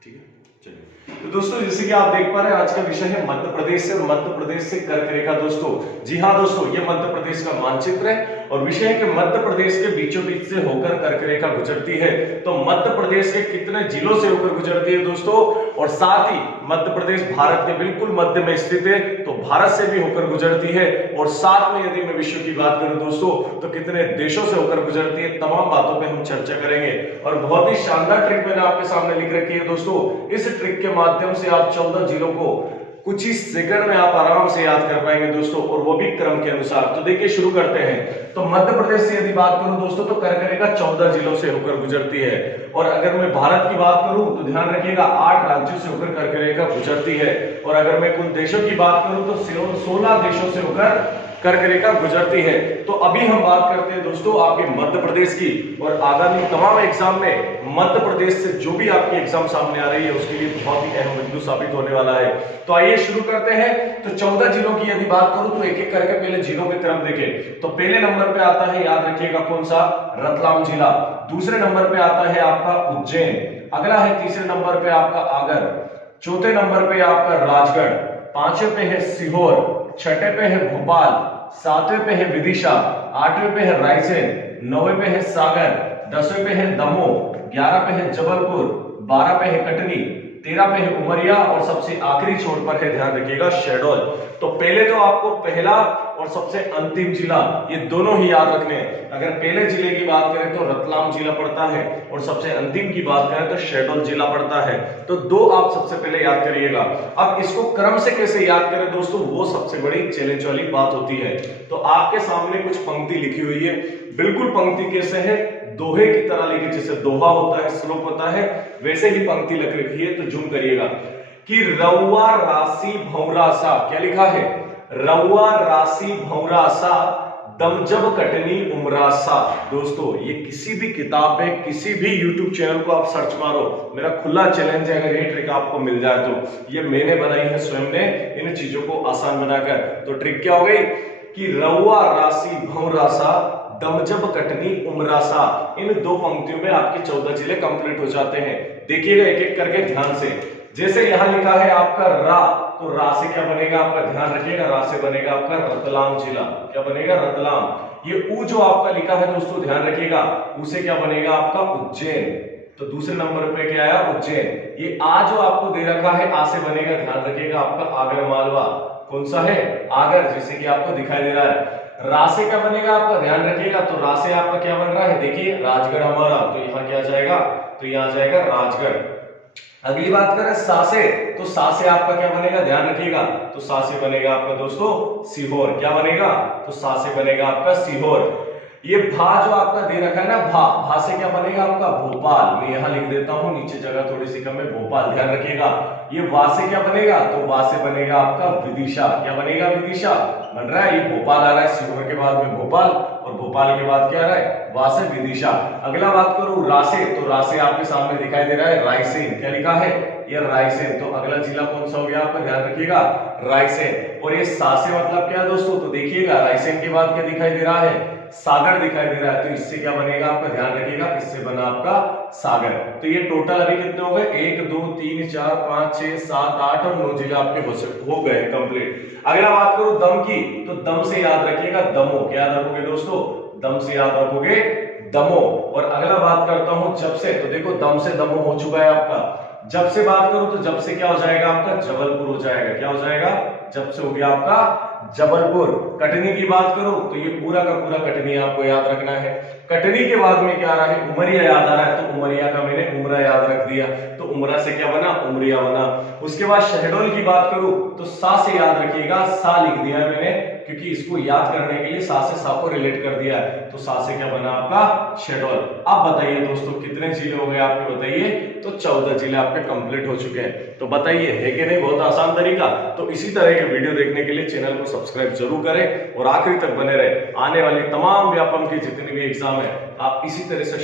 ठीक है, चलिए। तो दोस्तों जैसे कि आप देख पा रहे हैं आज का विषय है मध्य प्रदेश से कर्क रेखा। दोस्तों जी हाँ दोस्तों, ये मध्य प्रदेश का मानचित्र है और विषय है कि मध्य प्रदेश के बीचों बीच से होकर कर्क रेखा गुजरती है। तो मध्य प्रदेश के कितने जिलों से होकर गुजरती है दोस्तों, और साथ ही मध्य प्रदेश भारत के बिल्कुल मध्य में स्थित है, तो भारत से भी होकर गुजरती है। और साथ में यदि मैं विश्व की बात करूं दोस्तों, तो कितने देशों से होकर गुजरती है, तमाम बातों पे हम चर्चा करेंगे। और बहुत ही शानदार ट्रिक मैंने आपके सामने लिख रखी है दोस्तों। इस ट्रिक के माध्यम से आप 14 जिलों को कुछ ही सेकंड में आप आराम से याद कर पाएंगे दोस्तों, और वो भी क्रम के अनुसार। तो देखिए शुरू करते हैं। तो मध्य प्रदेश से यदि बात करूं दोस्तों, तो कर्क रेखा 14 जिलों से होकर गुजरती है। और अगर मैं भारत की बात करूं तो ध्यान रखिएगा 8 राज्यों से होकर कर्क रेखा गुजरती है। और अगर मैं कुल देशों की बात करूं तो 16 देशों से होकर कर्क रेखा गुजरती है। तो अभी हम बात करते हैं दोस्तों आपके मध्य प्रदेश की, और आगामी तमाम एग्जाम में मध्य प्रदेश से जो भी आपकी एग्जाम सामने आ रही है उसके लिए बहुत ही अहम बिंदु साबित होने वाला है। तो आइए शुरू करते हैं। तो 14 जिलों की यदि बात करूं तो एक एक करके पहले जिलों के क्रम देखें। तो पहले नंबर पे आता है, याद रखिएगा कौन सा, रतलाम जिला। दूसरे नंबर पे आता है आपका उज्जैन। अगला है तीसरे नंबर पे आपका आगर। चौथे नंबर पे आपका राजगढ़। पांचवें पे है सीहोर। छठे पे है भोपाल। सातवें पे है विदिशा। आठवें पे है रायसेन। नौवें पे है सागर। 10वें पे है दमोह। 11 पे है जबलपुर। 12 पे है कटनी। 13 पे है उमरिया, और सबसे आखिरी छोर पर है, ध्यान रखिएगा, शहडोल। तो पहले तो आपको पहला और सबसे अंतिम जिला ये दोनों ही याद रखने हैं। अगर पहले जिले की बात करें तो रतलाम जिला पड़ता है, और सबसे अंतिम की बात करें तो शहडोल जिला पड़ता है। तो दो आप सबसे पहले याद करिएगा। अब इसको क्रम से कैसे याद करें दोस्तों, वो सबसे बड़ी चैलेंज वाली बात होती है। तो आपके सामने कुछ पंक्ति लिखी हुई है, बिल्कुल पंक्ति कैसे है, दोहे की तरह लिखी, जैसे दोहा होता है, श्लोक होता है, वैसे ही पंक्ति लिख रखी है। तो जूम करिएगा कि रउआ राशि भौरा सा, क्या लिखा है, रउआ राशि भौरा सा, दम जब कटनी उमरा सा। दोस्तों ये किसी भी किताब में, किसी भी YouTube चैनल को आप सर्च मारो, मेरा खुला चैलेंज है, अगर ये ट्रिक आपको मिल जाए तो। ये मैंने बनाई है स्वयं ने, इन चीजों को आसान बनाकर। तो ट्रिक क्या हो गई कि रउआ राशि भौरा सा, दम जब कटनी उमरा सा। इन दो पंक्तियों में आपके 14 जिले कंप्लीट हो जाते हैं। देखिएगा एक एक करके ध्यान से। जैसे यहां लिखा है आपका रा, तो रा से क्या बनेगा आपका, ध्यान रखिएगा, रा से बनेगा आपका रतलाम जिला। क्या बनेगा, रतलाम। ये ऊ जो आपका लिखा है दोस्तों, ध्यान रखिएगा, ऊ से क्या बनेगा आपका, उज्जैन। तो दूसरे नंबर पे क्या आया, उज्जैन। ये आ जो आपको दे रखा है, आ से बनेगा, ध्यान रखिएगा, आपका आगर मालवा। कौन सा है, आगर, जैसे कि आपको दिखाई दे रहा है। रा से क्या बनेगा आपका, ध्यान रखिएगा, तो रा से आपका क्या बन रहा है, देखिए राजगढ़ हमारा, तो यहाँ क्या जाएगा, तो यहाँ जाएगा राजगढ़। अगली बात करें सा से, तो सा से आपका क्या बनेगा, ध्यान रखिएगा, तो सा से बनेगा आपका दोस्तों सीहोर। क्या बनेगा, तो सा से बनेगा आपका सीहोर। ये भा जो आपका दे रखा है ना, भा, भा से क्या बनेगा आपका, भोपाल। मैं यहां लिख देता हूं, नीचे जगह थोड़ी सी कम है, भोपाल, ध्यान रखिएगा। ये वा से क्या बनेगा, तो वा से बनेगा आपका विदिशा। क्या बनेगा, विदिशा बन रहा है। ये भोपाल आ रहा है, सीहोर के बाद में भोपाल, और भोपाल के बाद क्या आ रहा है, वा से विदिशा। अगला बात करूं रा से, तो रा से आपके सामने दिखाई दे रहा है रायसेन। क्या लिखा है, ये रायसेन। तो अगला जिला कौन सा हो गया आपका, ध्यान रखिएगा, रायसेन। और ये सा से मतलब क्या है दोस्तों, तो देखिएगा रायसेन के बाद क्या दिखाई दे रहा है, सागर दिखाई दे रहा है। तो इससे क्या बनेगा आपका, ध्यान रखिएगा, इससे बना आपका सागर। तो ये टोटल अभी कितने हो गए, 1 2 3 4 5 6 7 8 और 9 जिले आपके हो गए कंप्लीट। अगला बात करूं दम की, तो दम से याद रखिएगा दमो। क्या याद रखोगे दोस्तों, दम से याद रखोगे दमो। और अगला बात करता हूं जब से, तो देखो दम से दमो हो चुका है आपका। जब से बात करूं तो जब से क्या हो जाएगा आपका, जबलपुर हो जाएगा। क्या हो जाएगा, जब से हो गया आपका जबलपुर। कटनी की बात करूं तो ये पूरा का पूरा कटनी आपको याद रखना है। कटनी के बाद में क्या आ रहा है, उमरिया याद आ रहा है, तो उमरिया का मैंने उमरा याद रख दिया, तो उमरा से क्या बना, उमरिया बना। उसके बाद शहडोल की बात करूं तो सा से याद रखिएगा, सा लिख दिया है मैंने, क्योंकि इसको याद करने के लिए सा से सा को रिलेट कर दिया है। तो सा से क्या बना आपका, शहडोल। अब बताइए दोस्तों कितने जिले हो गए आपके, बताइए। तो 14 जिले आपके कंप्लीट हो चुके हैं। तो बताइए है कि नहीं, बहुत आसान तरीका। तो इसी तरह के वीडियो देखने के लिए चैनल को सब्सक्राइब जरूर करें और आखिरी तक बने रहे। आने वाली तमाम व्यापम की जितनी भी एग्जाम है आप इसी तरह से